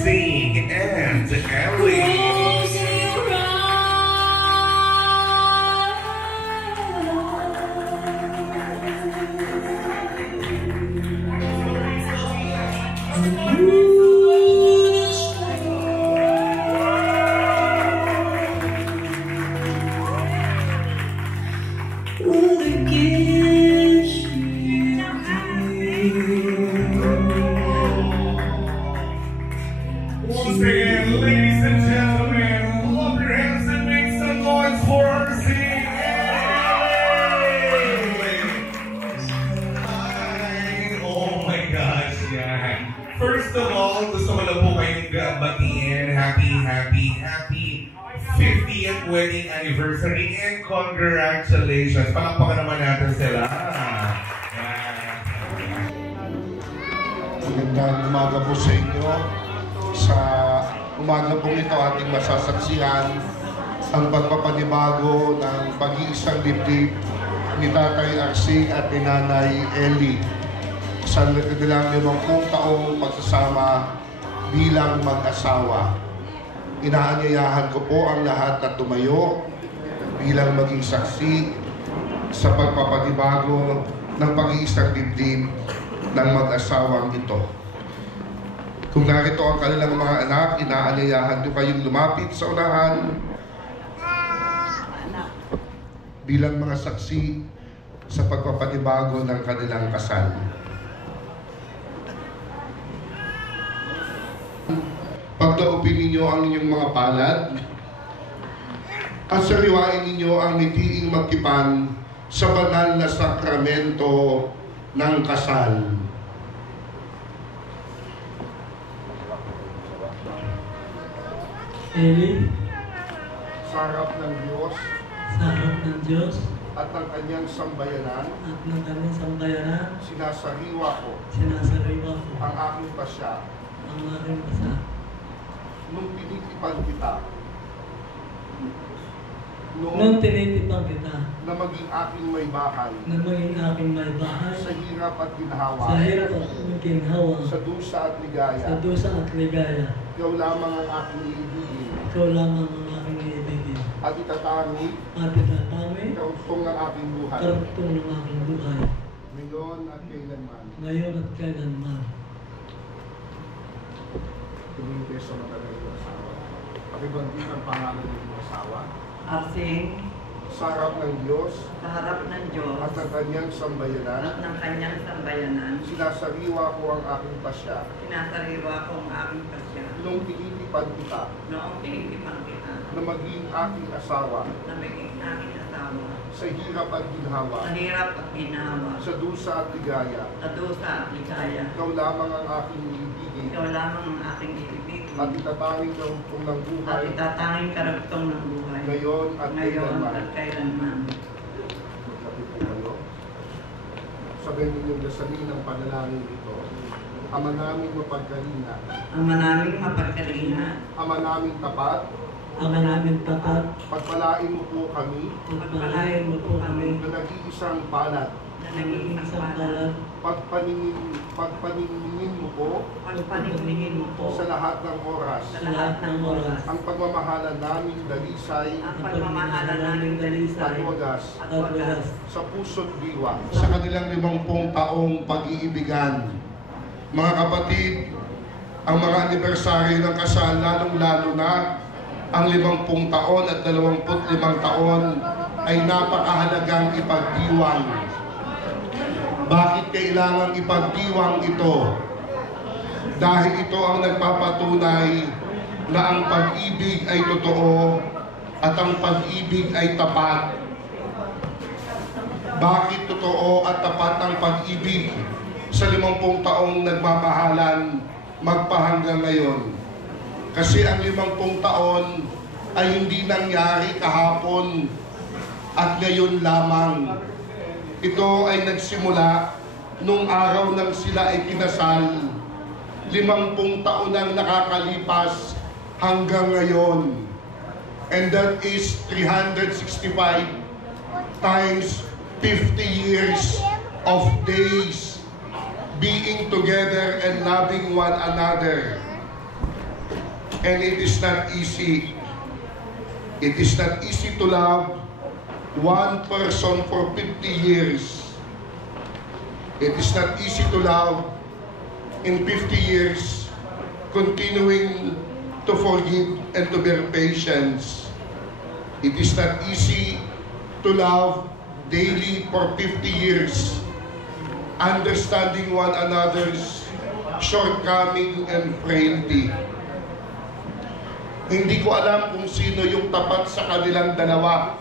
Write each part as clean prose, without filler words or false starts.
Arsene and Ellie. Once again, ladies and gentlemen, hold your hands and make some noise for Arsene. Oh my gosh, yan. First of all, gusto ko lang po kayong batiin. Happy 50th wedding anniversary and congratulations. Palakpakan naman natin sila. Magandang umaga po sa inyo. Sa umaga pong ito ating masasaksihan ang pagpapanibago ng pag-iisang dibdib ni Tatay Arsene at ni Nanay Ellie sa kanilang 50 taong pagsasama bilang mag-asawa. Inaanyayahan ko po ang lahat na tumayo bilang maging saksi sa pagpapanibago ng pag-iisang dibdib ng mag-asawang ito. Kung narito ang kanilang mga anak, inaanyayahan ko kayong lumapit sa unahan bilang mga saksi sa pagpapanibago ng kanilang kasal. Paglaupin ninyo ang inyong mga palad at sariwain ninyo ang nitiing magtipan sa banal na sakramento ng kasal. Ellie, Sa harap ng Diyos sa harap ng Diyos at ng kanyang sambayanan, at ng kanyang sambayanan, sinasariwa ko sinasariwa ko ang aking pasya ang aking basa. nung tinitipan kita Nung tinitipang kita na maging aking may bahay na maging aking may bahay sa hirap at ginhawa, sa hirap at ginhawa, sa dusa at ligaya. sa dusa at ligaya. Ikaw lamang ang aking iibigin Ikaw lamang ang aking iibigin. at itatangi At itatami, kaugtong ng aking buhay. karugtong ng aking buhay, Ngayon at kailanman. ngayon at kailanman. Tumingin kayo sa mata ng iyong asawa. Pakibanggit ang pangalan ng iyong asawa. Arsene, Sa harap ng Diyos sa harap ng Diyos at ng kanyang sambayanan, at ng kanyang sambayanan, sinasariwa ko ang aking pasya sinasariwa ko ang aking pasya nung tinitipan kita noong tinitipang kita na maging aking asawa na maging aking asawa sa hirap at ginhawa, sa hirap at ginawa, sa dusa at ligaya. sa dusa at ligaya. Ikaw lamang ang aking iibigin Ikaw lamang ang aking iibigin at itatanging kaugtong ng at buhay itatanging karugtong ng buhay ngayon at ngayon kailanman. at kailanman. Magkapit po kayo. Sabihin ninyong dasalin ang panalangin ito. Ama naming mapagkalina, Ama naming mapagkalina, Ama naming tapat, Ama namin tapat, pagpalain mo po kami pagpalain mo po kami na nag-iisang palat. na naging isang pagpalat, Pagpaningin mo po pagpaningin mo po sa lahat ng oras sa lahat ng oras ang pagmamahalan naming dalisay ang pagmamahala naming at dalisay wagas at wagas sa puso't diwa. Sa kanilang 50 taong pag-iibigan, mga kapatid, ang mga anibersaryo ng kasal, lalong-lalo na ang 50 taon at 25 taon ay napakahalagang ipagdiwang. Bakit kailangang ipagdiwang ito? Dahil ito ang nagpapatunay na ang pag-ibig ay totoo at ang pag-ibig ay tapat. Bakit totoo at tapat ang pag-ibig sa 50 taong nagmamahalan magpahanggang ngayon? Kasi ang 50 taon ay hindi nangyari kahapon at ngayon lamang. Ito ay nagsimula nung araw nang sila ay kinasal. 50 taon nang nakakalipas hanggang ngayon. And that is 365 times 50 years of days being together and loving one another. And it is not easy. It is not easy to love one person for 50 years. It is not easy to love in 50 years, continuing to forgive and to bear patience. It is not easy to love daily for 50 years, understanding one another's shortcoming and frailty. Hindi ko alam kung sino yung tapat sa kanilang dalawa.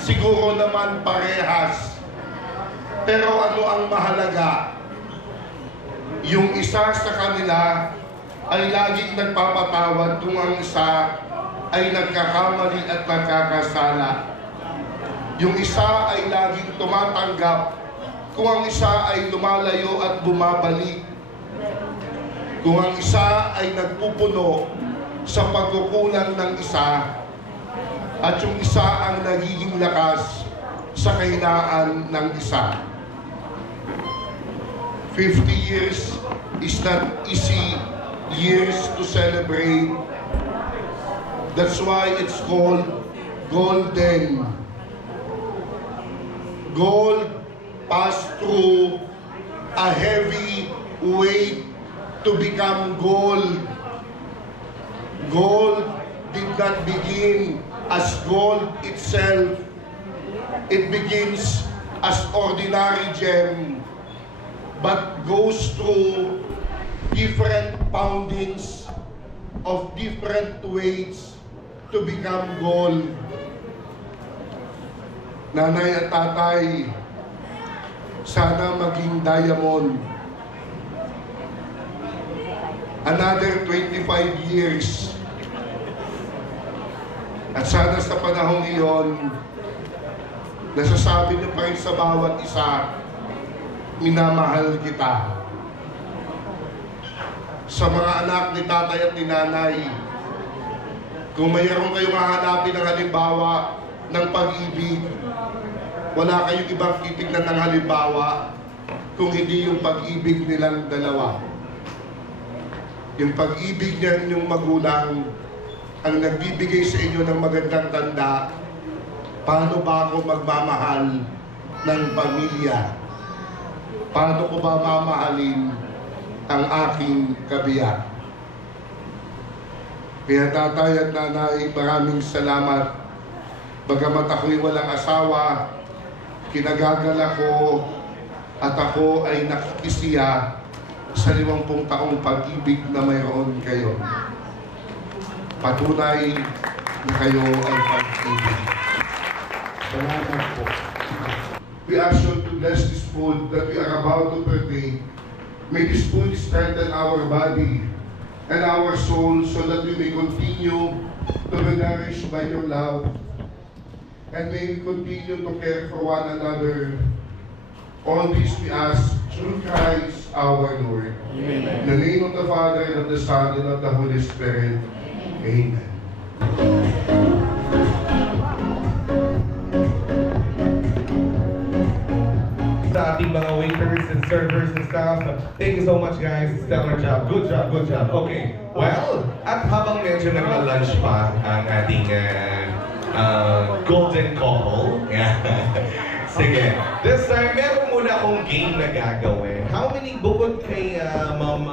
Siguro naman parehas. Pero ano ang mahalaga? Yung isa sa kanila ay laging nagpapatawad kung ang isa ay nagkakamali at nagkakasala. Yung isa ay laging tumatanggap kung ang isa ay lumalayo at bumabalik. Kung ang isa ay nagpupuno sa pagkukulang ng isa at yung isa ang nagiging lakas sa kahinaan ng isa. 50 years is not easy years to celebrate. That's why it's called golden. Gold passed through a heavy weight to become gold. Gold did not begin as gold itself. It begins as ordinary gem, but goes through different poundings of different weights to become gold. Nanay at tatay, sana maging diamond. Another 25 years. At sana sa panahong iyon, nasasabi niyo pa rin sa bawat isa, minamahal kita. Sa mga anak ni tatay at ni nanay, kung mayroon kayong hahanapin ng halimbawa ng pag-ibig, wala kayong ibang titignan ng halimbawa kung hindi yung pag-ibig nilang dalawa. Yung pag-ibig niya inyong magulang ang nagbibigay sa inyo ng magandang tanda. Paano ba ako magmamahal ng pamilya? Paano ko ba mamahalin ang aking kabiyak? Kaya tatay at nanay, maraming salamat. Bagamat ako'y walang asawa, kinagagal ako at ako ay nakikisiya sa 50 taong pag-ibig na mayroon kayo. Patunay na kayo ay pag-ibig. Salamat po. We ask you to bless this food that we are about to partake. May this food strengthen our body and our soul so that we may continue to be nourished by your love. And may we continue to care for one another. All this we ask through Christ our Lord. Amen. In the name of the Father, and of the Son, and of the Holy Spirit. Amen. Sa ating mga waiters and servers and staff, thank you so much guys. Stellar job. Good job, good job. Okay. Well, at habang medyo nagla-lunch pa ang ating golden couple. Sige. This time, meron muna akong game na gagawin. How many, bukod kay Ma'am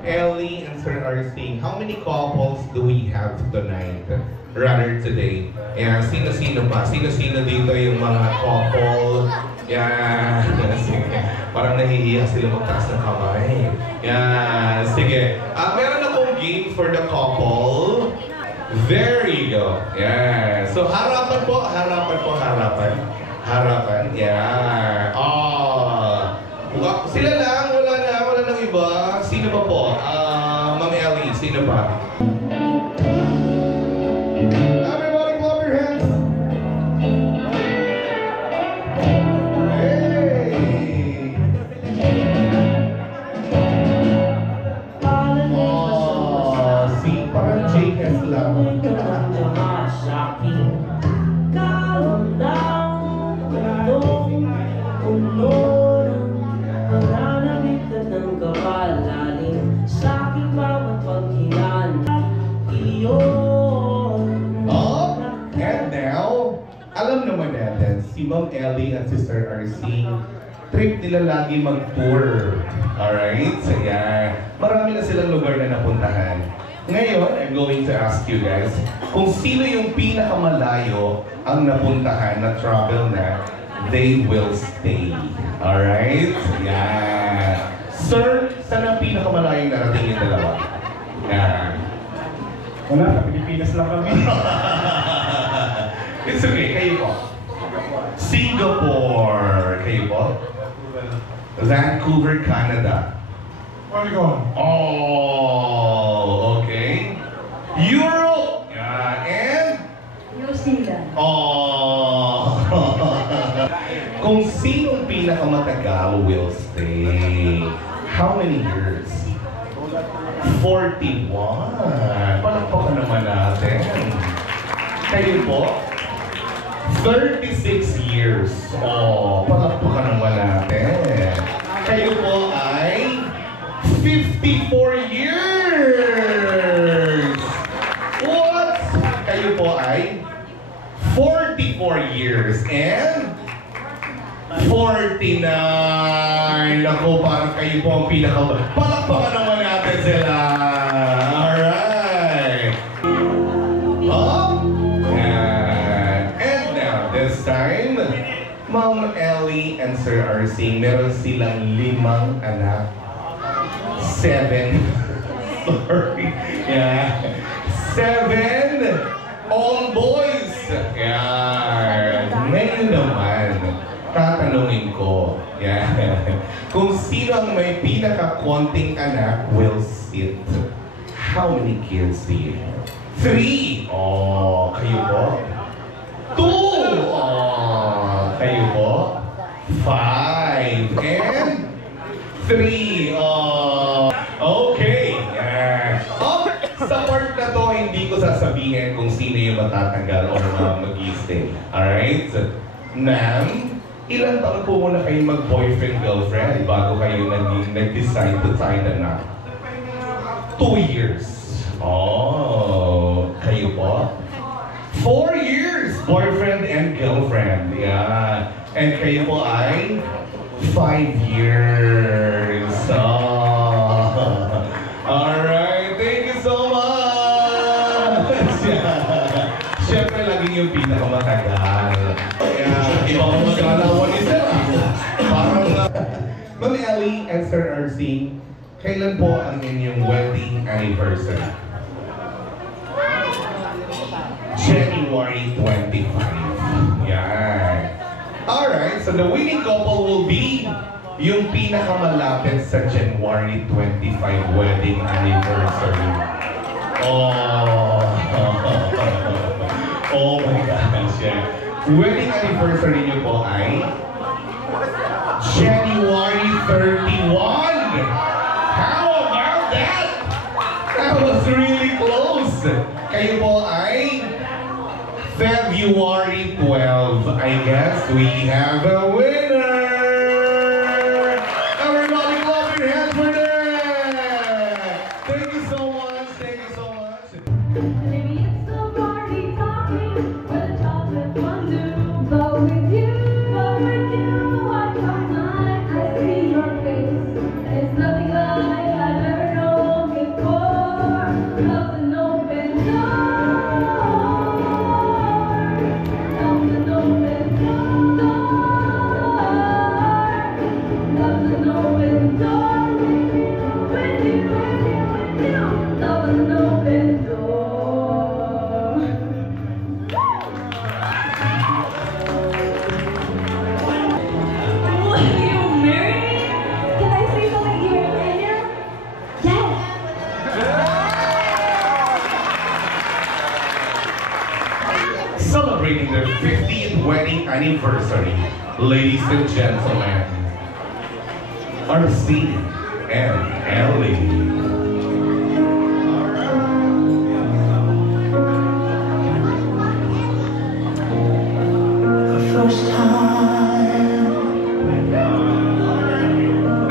Ellie and Sir RC, how many couples do we have tonight? Rather today. Yeah, sino-sino pa? Sino-sino dito yung mga couple? Yeah. Sige. Parang nahihiya sila magtaas ng kamay. Yeah. Sige. Meron akong game for the couple. There you go. Yeah. So, harapan po. Harapan po. Harapan. Harapan. Yeah. Oh. Sila lang. Wala na. Wala nang iba. Sino ba po? Ma'am Ellie. Sino ba? Everybody clap your hands. Hey. Oh. Si parang JS lang. Sa aking bawat Ma'am Ellie at Sister RC, trip nila lagi mag-tour. Alright? So yeah, marami na silang lugar na napuntahan. Ngayon, I'm going to ask you guys kung sino yung pinakamalayo ang napuntahan na travel na they will stay. Alright? Yeah. Sir, saan ang pinakamalayong narating yung dalawa? Yeah. Wala, sa Pilipinas lang kami. It's okay, kayo po. Singapore. Kayo po? Vancouver, Canada. Oregon. Oh, okay. Europe. Yeah, and? New Zealand. Oh. Kung sinong pinakamatagal will stay, how many years? 41. Palakpakan naman natin. Kayo po? 36 years. Oh, palakpakan naman natin. Kayo po ay 54 years! What? Kayo po ay 44 years and 49. Naku, parang kayo po ang palakpakan naman natin sila. Alright. Oh. And now, this time, Ma'am Ellie and Sir RC, meron silang 5 anak. 7. Sorry. Yeah. 7 all boys. Yeah. Ngayon naman, tatanungin ko, yeah, kung sino ang may pinaka-konting anak will sit. How many kids do you have? 3! Oh, kayo po? 2! Oh, kayo po? 5! And 3! Oh, okay. Yeah. Oh, sa part na to, hindi ko sasabihin kung sino yung matatanggal o mag-i-stay. Alright? Ma'am, ilan taon po muna kayo mag-boyfriend-girlfriend bago kayo nag-decide to tie the knot? 2 years. Oh, kayo po? 4 years, boyfriend and girlfriend. Yeah. And kayo po ay 5 years. Oh. Alright, thank you so much. Siyempre, laging yung pinakamatagal. Iba ko magkalawan ni Sir. Parang Ma'am Ellie and Sir RC, kailan po ang inyong wedding anniversary? January 25. Yan. Alright, so the winning couple will be yung pinakamalapit sa January 25 wedding anniversary. Oh, oh my gosh, yeah. Wedding anniversary niyo po ay January 31! How about that? That was really close! Kayo po ay February 12. I guess we have a winner! Everybody clap your hands for that! Thank you so much, thank you so much. Maybe it's the party talking with a chocolate fondue. But with you, I find mine. I see your face. It's nothing like I've ever known before. Love's an open door. Love's an open door. Love's an open door. With you, love is an open door. Will you marry me? Can I say something even prettier? Yes. Celebrating their 50th wedding anniversary, ladies and gentlemen, RC and Ellie. First time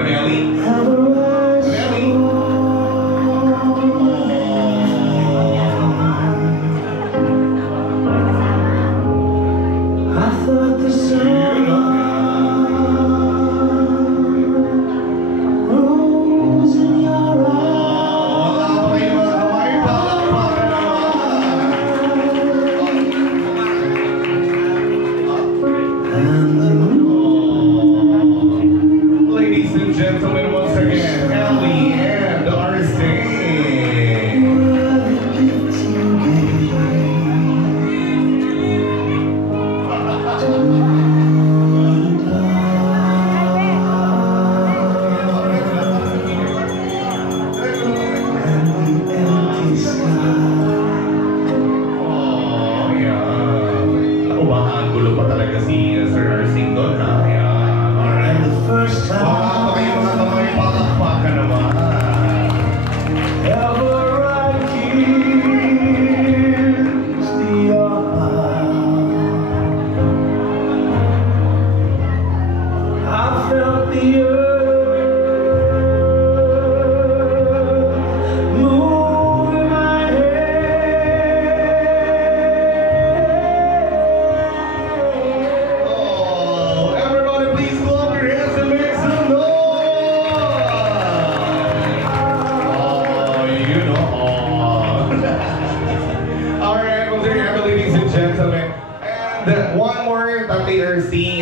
Ellie? ever was Ellie? I thought the sun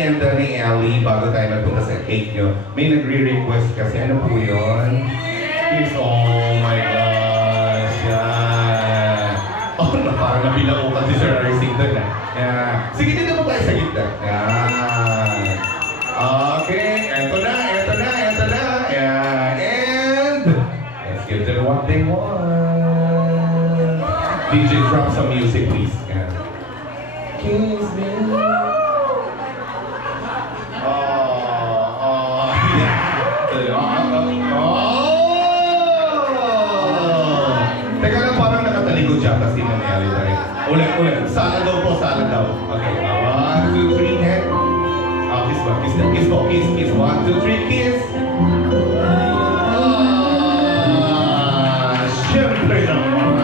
and ni Ellie, bago tayo magpunta sa cake nyo, may nagre-request kasi. Ano po yun? Kiss, oh my gosh, yan. Oh, parang nabilaukan si Sir Arsing doon na. Yan. Sige, dito mo tayo sa gitna. Yan. Okay, eto na. Yan. And, let's give them what they want. DJ, drop some music, please. Yan. Kiss me. Teka lang, parang nakatalikod siya kasi nangyari na rin. Ulit. Sala daw po, sala daw. Okay, 1, 2, 3, head. Kiss ba? Kiss. 1, 2, 3, kiss. Siyempre naman.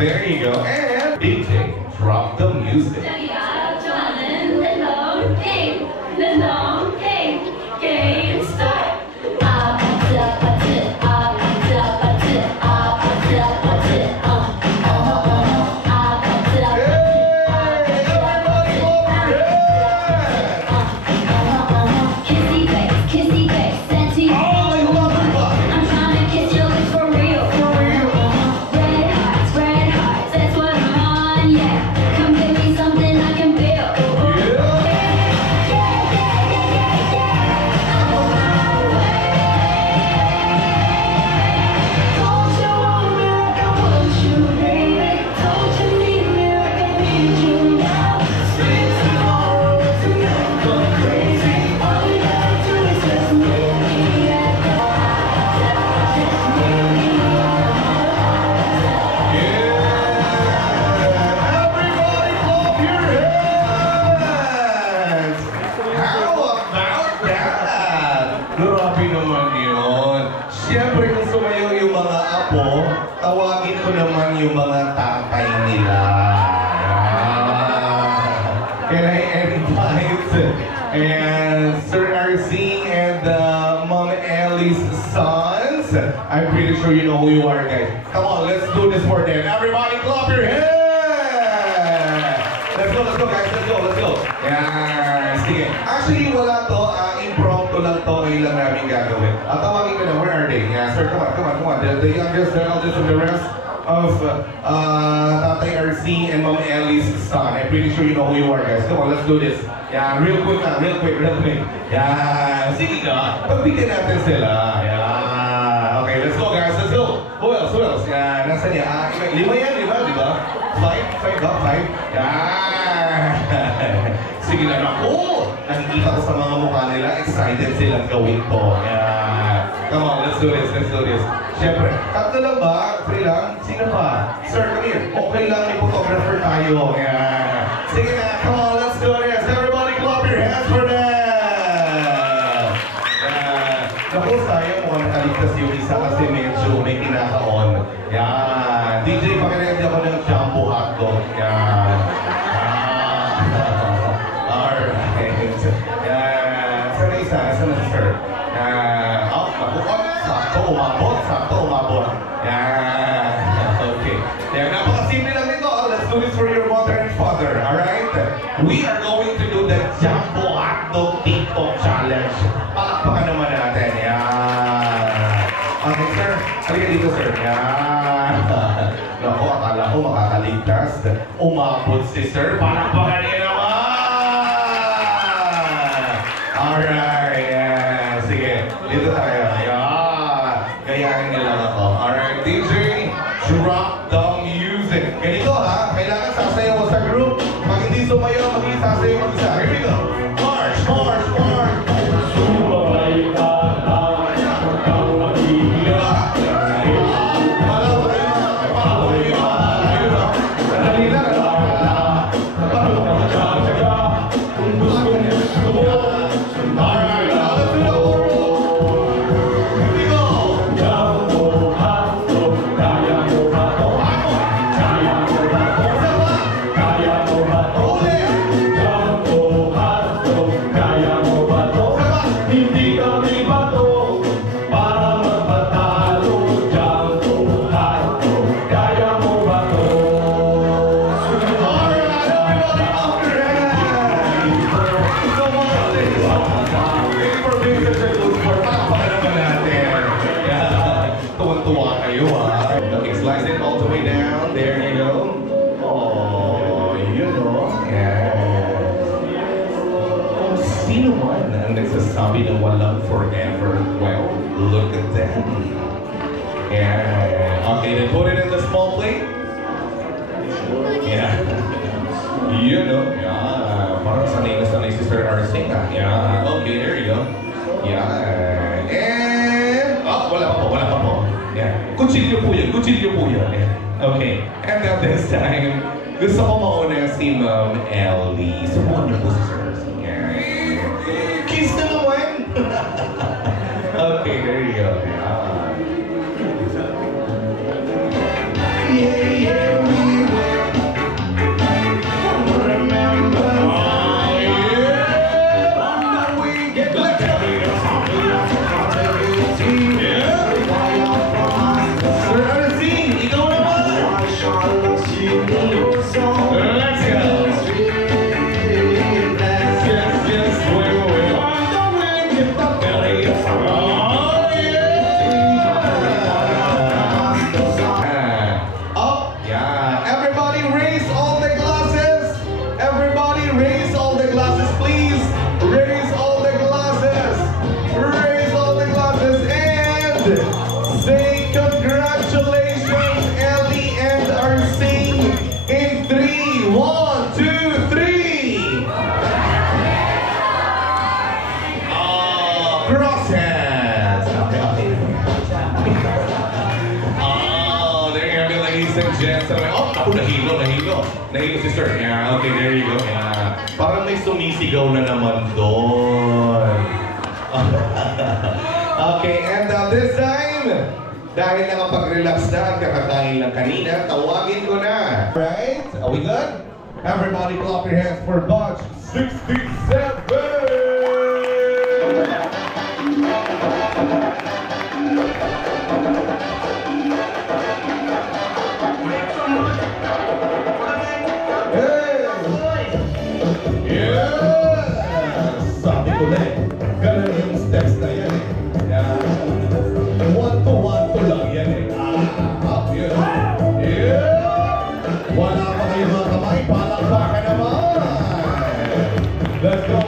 There you go. And DJ, drop the music. The long game start. Kissy face, sexy. Oh, I love it. I'm trying to kiss your lips for real. Red hearts, that's what I'm on, yeah. Come give me something I can feel. Don't you want me like I want you, baby? Don't you need me like I need you now? Sleep tomorrow, tonight go crazy. All you gotta do is just meet me at the Everybody clap your hands! How about that? Grabe naman yun. Siyempre kung sumayo yung mga apo, tawagin ko naman yung mga tatay nila. Can I invite Sir Arsing and Mom Ellie's sons? I'm pretty sure you know who you are, guys. Come on, let's do this for them. Everybody clap your hands! Let's go, guys. Let's go. Yan. Sige. Actually, wala to. Impromptu lang to. Ngayon lang namin gagawin. Tawagin ko na, where are they? Yeah, sir, come on. The youngest, the eldest, and the rest of Tatay Arsing and Mom Ellie's son. I'm pretty sure you know who you are, guys. Come on, let's do this. Yeah, real quick. Yeah, sige na. Pagbigyan natin sila. Yeah. Okay, let's go, guys. Let's go. Who else? Yeah, nasa niya? 5 yan, di ba? 5 ba? 5? Yeah. Sige na. Naku! Nakikita ko sa mga mukha nila, excited silang gawin to. Yeah. Come on, let's do this. Siyempre, tatlo lang ba? 3 lang? Sino pa? Sir, come here. Okay lang, may photographer tayo. Yeah. Sige na, come on, let's do this. Everybody clap your hands for them. Naku, sayang mo, nakaligtas yung isa kasi medyo may kinakaon. Yan. DJ, pakiready ako ng Isa na, sir. Sakto umabot. Yan. Okay. Yan, napakasimple lang nito. Let's do this for your mother and father, alright? We are going to do the Jumbo Hotdog TikTok Challenge. Palakpakan naman natin. Yan. Okay, sir. Halika dito, sir. Yan. Naku, akala ko makakaligtas. Umabot si sir. Palakpakan niya naman! Alright, yeah. Sige, dito tayo. Yeah. Gayahin niyo lang ako. Alright, DJ, drop the music. Ganito ha, kailangan sasayaw ko sa group. Pag hindi sumayaw, mag-isasayaw ko isa. Here we go. March, march, march. Slice it all the way down. There you go. Oh, you know. Yeah. Sino man ang nagsasabi na walang forever? Well, look at that. Yeah. Okay, then put it in the small plate. Yeah. You know. Yeah. Parang sanay na sanay si Sir Arsing. Yeah. Okay, there you go. Yeah. And... Oh, wala pa po. Yeah. Kutsilyo po yan. Yeah. Okay. And then this time, gusto ko mauna si Ma'am Ellie. Subukan niyo po si Sir. Yeah. Kiss na naman! Okay, there you go. Yeah, we will remember. Oh, yeah! We get back to say congratulations, Ellie and Arsing, in 3, 1, 2, 3. Cross hands. Okay. Oh, there you go, ladies and gentlemen. Oh, ako nahilo. Nahilo si Sir. Yeah, okay, there you go. Yeah. Parang may sumisigaw na naman doon. Okay, and this time, dahil nakapag-relax na at kakakain lang kanina, tawagin ko na. Right? Are we good? Everybody clap your hands for Batch 67! Sabi ko na eh, ganun yung steps na yan eh. One to lang yan eh. Up yun. Yeah! Wala pa kayo mga kamay, palakpakan naman! Let's go!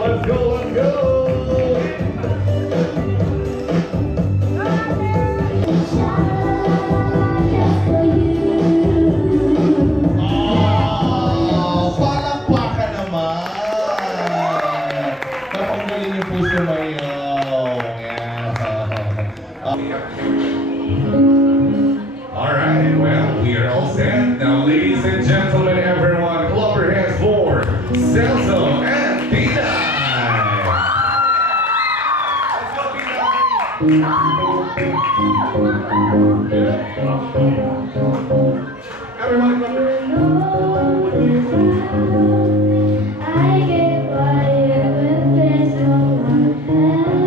Palakpakan naman! Napanggalin niyo po si Mayong. Alright, well, we are all set. Now, ladies and gentlemen, everyone, clap your hands for Celso and Tina! Let's go, Tina! Everyone, clap your hands. I get quiet when there's no one else.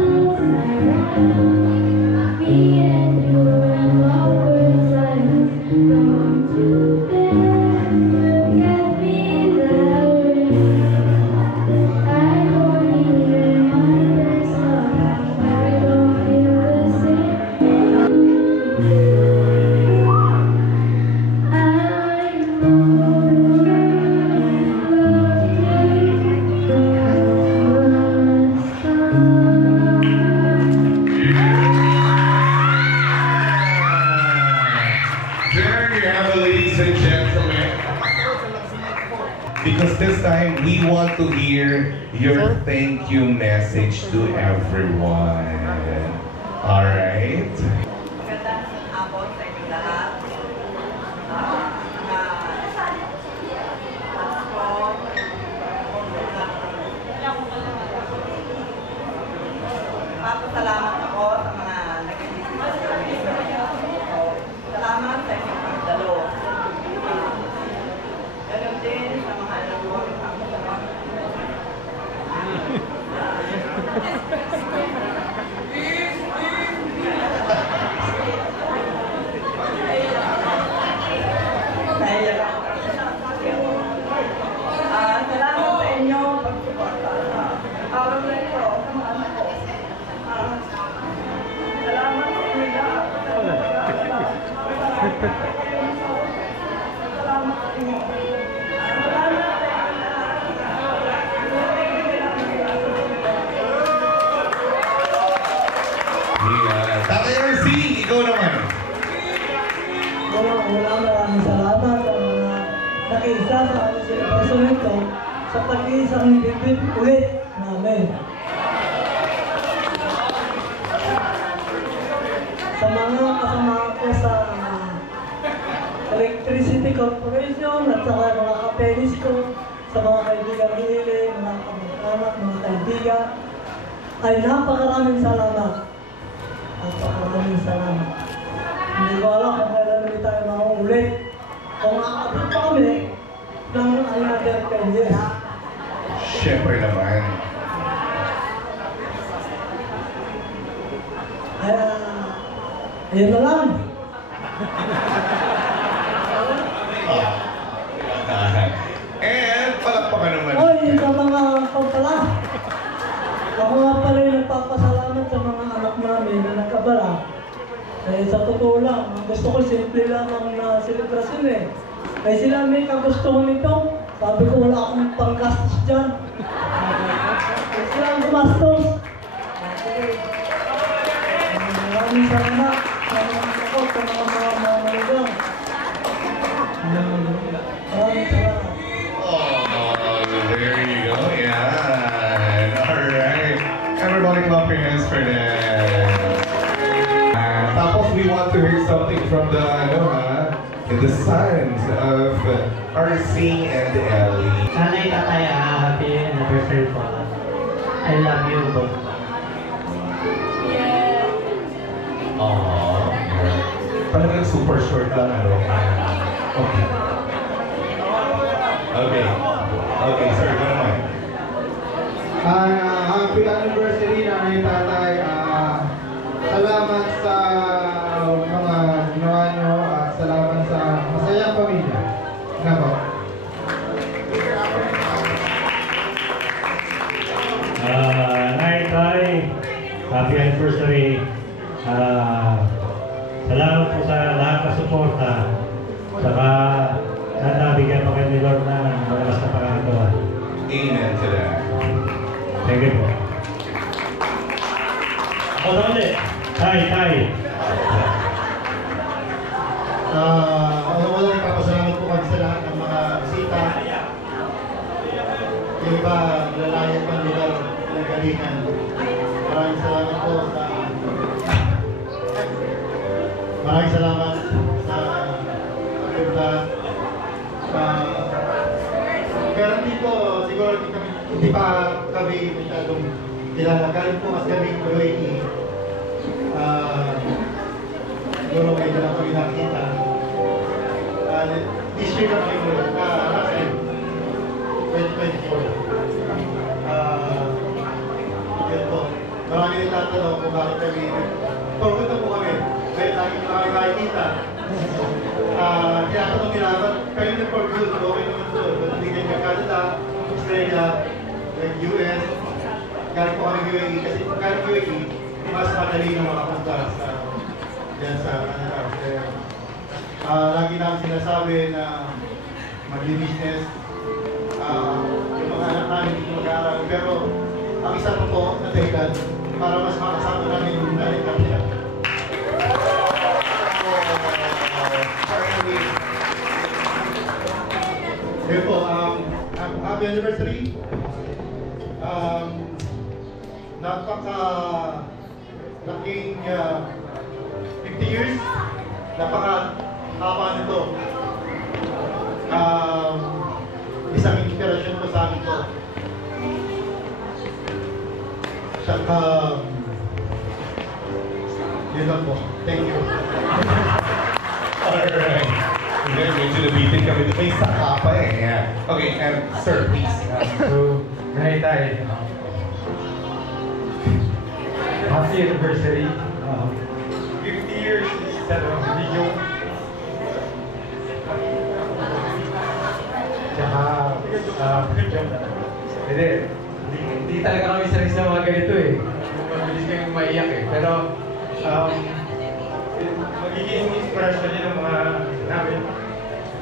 Because this time, we want to hear your thank you message to everyone. Alright? Magandang hapon sa inyo lahat. Papasalamat ako sa mga nag-iisip sa kami. Salamat sa inyong pagdalo. Ganon din sa mga anak ko. Salamat sa inyo pagsuporta sa araw na ito sa mga anak ko. Salamat sa inyo lahat. Salamat sa inyo. Tatay RC, ikaw naman. Maraming salamat sa mga nakiisa sa celebration nito sa pag-iisang bibig ulit namin. Sa mga kasama ko sa Electricity Corporation at sa mga kapelis ko, sa mga kaibigan nila, mga kamag-anak, mga kaibigan, ay napakaraming salamat. Napakaraming salamat. Hindi ko alam kung kailan ulit tayo mauulit. Kung aabot pa kami ng another 10 years. Siyempre naman. Ayun na lang. And palakpakan naman. Oy, sa mga pagpala. Ako nga pala yung nagpapasalamat sa mga anak namin na nagkabala. Eh, sa totoo lang, ang gusto ko simple lang ang selebrasyon eh. Kaya sila may kagustuhan nito. Sabi ko wala akong panggastos dyan. Kaya sila ang gumastos. Okay. Maraming salamat sa mga anak ko, sa mga manugang. Maraming salamat. Oh, there you go. Yeah. Alright. Everybody clap your hands for that. Tapos we want to hear something from the the sons of RC and Ellie. Nanay, tatay, happy anniversary po. I love you both. Aww. Talagang super short lang, ano? Okay. Okay. Okay, sir, go naman. Happy anniversary, nanay, tatay. Salamat sa mga ginawa nyo at salamat sa masayang pamilya. Nako. Nay, tay, happy anniversary. Salamat po sa lahat ng suporta. Saka, sana bigyan pa kayo ni Lord na malakas na panganggawa. Amen to that. Thank you po. Ako na ulit. Tay. Wala nagpapasalamat po kami sa lahat ng mga bisita. Yung iba, lalayan pa nila ng galingan. Maraming salamat po sa... Maraming salamat sa pagpunta. Pero dito, siguro hindi pa kami masyadong kilala. Galing po mas kami UAE. Siguro medyo na kami nakita. This year na kami ulit. Last year, 2024. Yun po. Marami rin tatanong kung bakit kami. Pagpunta po kami. Kaya lagi na kami nakikita. Tinatanong nila, kayo na for good, okay naman doon. Ba't hindi kayo Canada, Australia, like US. Galing po kami UAE. Kasi pag galing UAE, mas madali na makapunta sa dyan sa Canada. Lagi namin sinasabi na mag-business. Yung mga anak namin hindi mag-aaral. Pero ang isa pa po na dahilan para mas makasama namin yung dahil kami. Yun po, happy happy anniversary. Laking 50 years. Napaka-haba nito. Isang inspirasyon po sa amin to. Saka, yun lang po. Thank you. Alright. Then, medyo nabitin kami. May saka pa eh. Yeah. Okay, and sir, please. So, ngayon tayo. Happy anniversary. 50 years sa video. Tsaka, hindi talaga kami sanay sa mga ganito eh. Mabilis kayong maiyak eh. Pero, magiging inspiration din ng mga namin.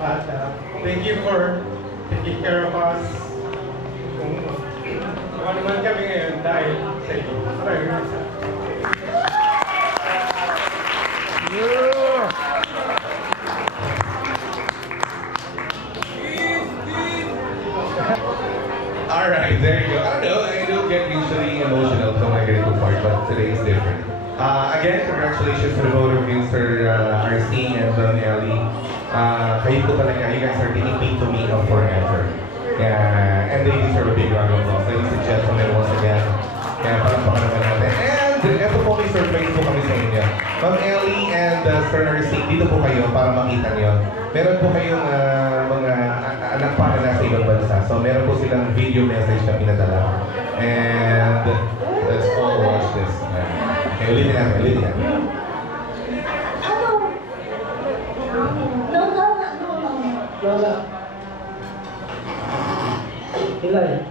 At thank you for taking care of us. Kung ano naman kami ngayon dahil sa inyo. Maraming salamat. Alright, there you go. I don't know, I don't get usually emotional to my ganito part, but today is different. Again, congratulations to the both of you, Sir RC and Don Ellie. Kayo po talaga, you guys are taking me to me of forever. Yeah, and they deserve a big round of applause. Ladies and gentlemen, once again, kaya palampakan naman natin. And ito po may surprise po kami sa inyo. Ma'am Ellie and Sir RC, dito po kayo para makita nyo. Meron po kayong mga anak pa na nasa ibang bansa. So meron po silang video message na pinadala. And let's all watch this. Okay, ulitin natin. Lola. Ilay.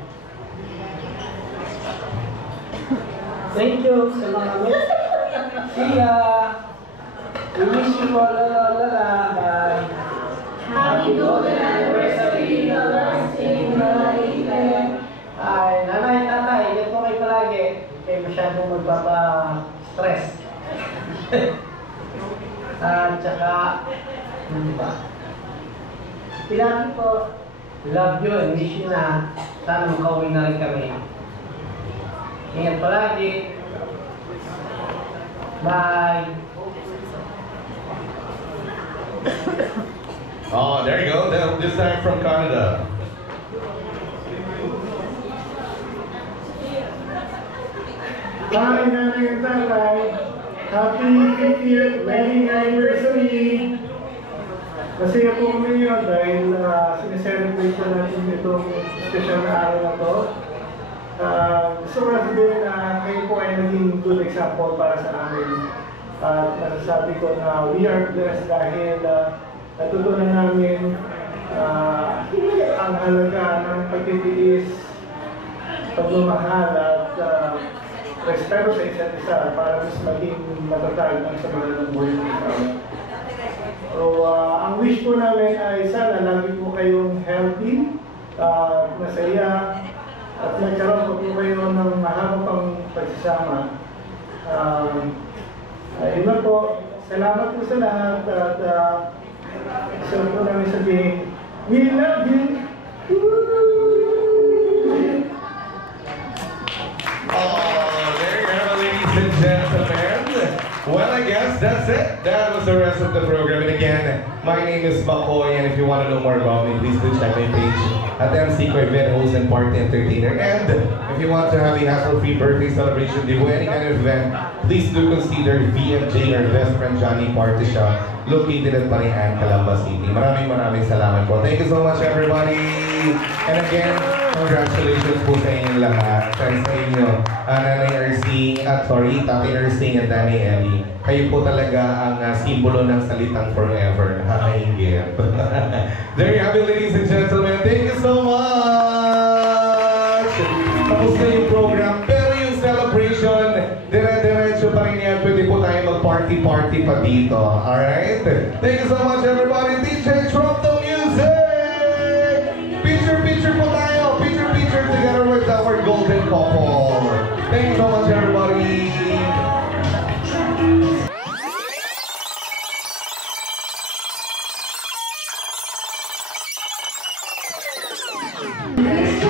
Thank you sa mga miss. See ya. We wish you all Lola. Bye. Happy golden anniversary, Lola. Ay, nanay, tatay, hindi po kayo palagi. Kayo masyadong magpapa-stress. At saka, hindi ba? Pilati po. Love you and wish you na. Sana makauwi na rin kami. Ingat palagi. Bye. Oh, there you go. This time from Canada. Hi, nanay and tatay. Happy 50th wedding anniversary! Masaya po kami ngayon dahil sineselebrate na natin itong special na araw na to. Gusto ko na sabihin na kayo po ay naging good example para sa amin. At nasasabi ko na we are blessed dahil natutunan namin ang halaga ng pagtitiis, pagmamahal at respeto sa isa't isa para mas maging matatag ang samahan ng buhay ng tao. So, ang wish ko namin ay sana lagi po kayong healthy, masaya, at nagkaroon po kayo ng mahabang pang pagsasama. Yun lang po. Salamat po sa lahat at gusto po namin sabihin, we love you! Well, I guess that's it. That was the rest of the program. And again, my name is McCoy, and if you want to know more about me, please do check my page at MC Event Host and Party Entertainer. And if you want to have a hassle-free birthday celebration, do any kind of event, please do consider VMJ, our best friend Johnny Party Shop, located at Parian, Calamba City. Maraming salamat po. Thank you so much, everybody. And again, congratulations po sa inyong lahat. Thanks sa inyo, Nanay Ersing, Tatay Ersing and Danny Ellie. Kayo po talaga ang simbolo ng salitang forever. Nakakaingit. There you have it, ladies and gentlemen. Thank you so much! Tapos na yung program, pero yung celebration, dire-diretso pa rin yan. Pwede po tayo mag-party-party pa dito. Alright? Thank you so much, everybody. DJ, drop the music! Picture po tayo. Picture together with our golden couple. Thank you so much, everybody. This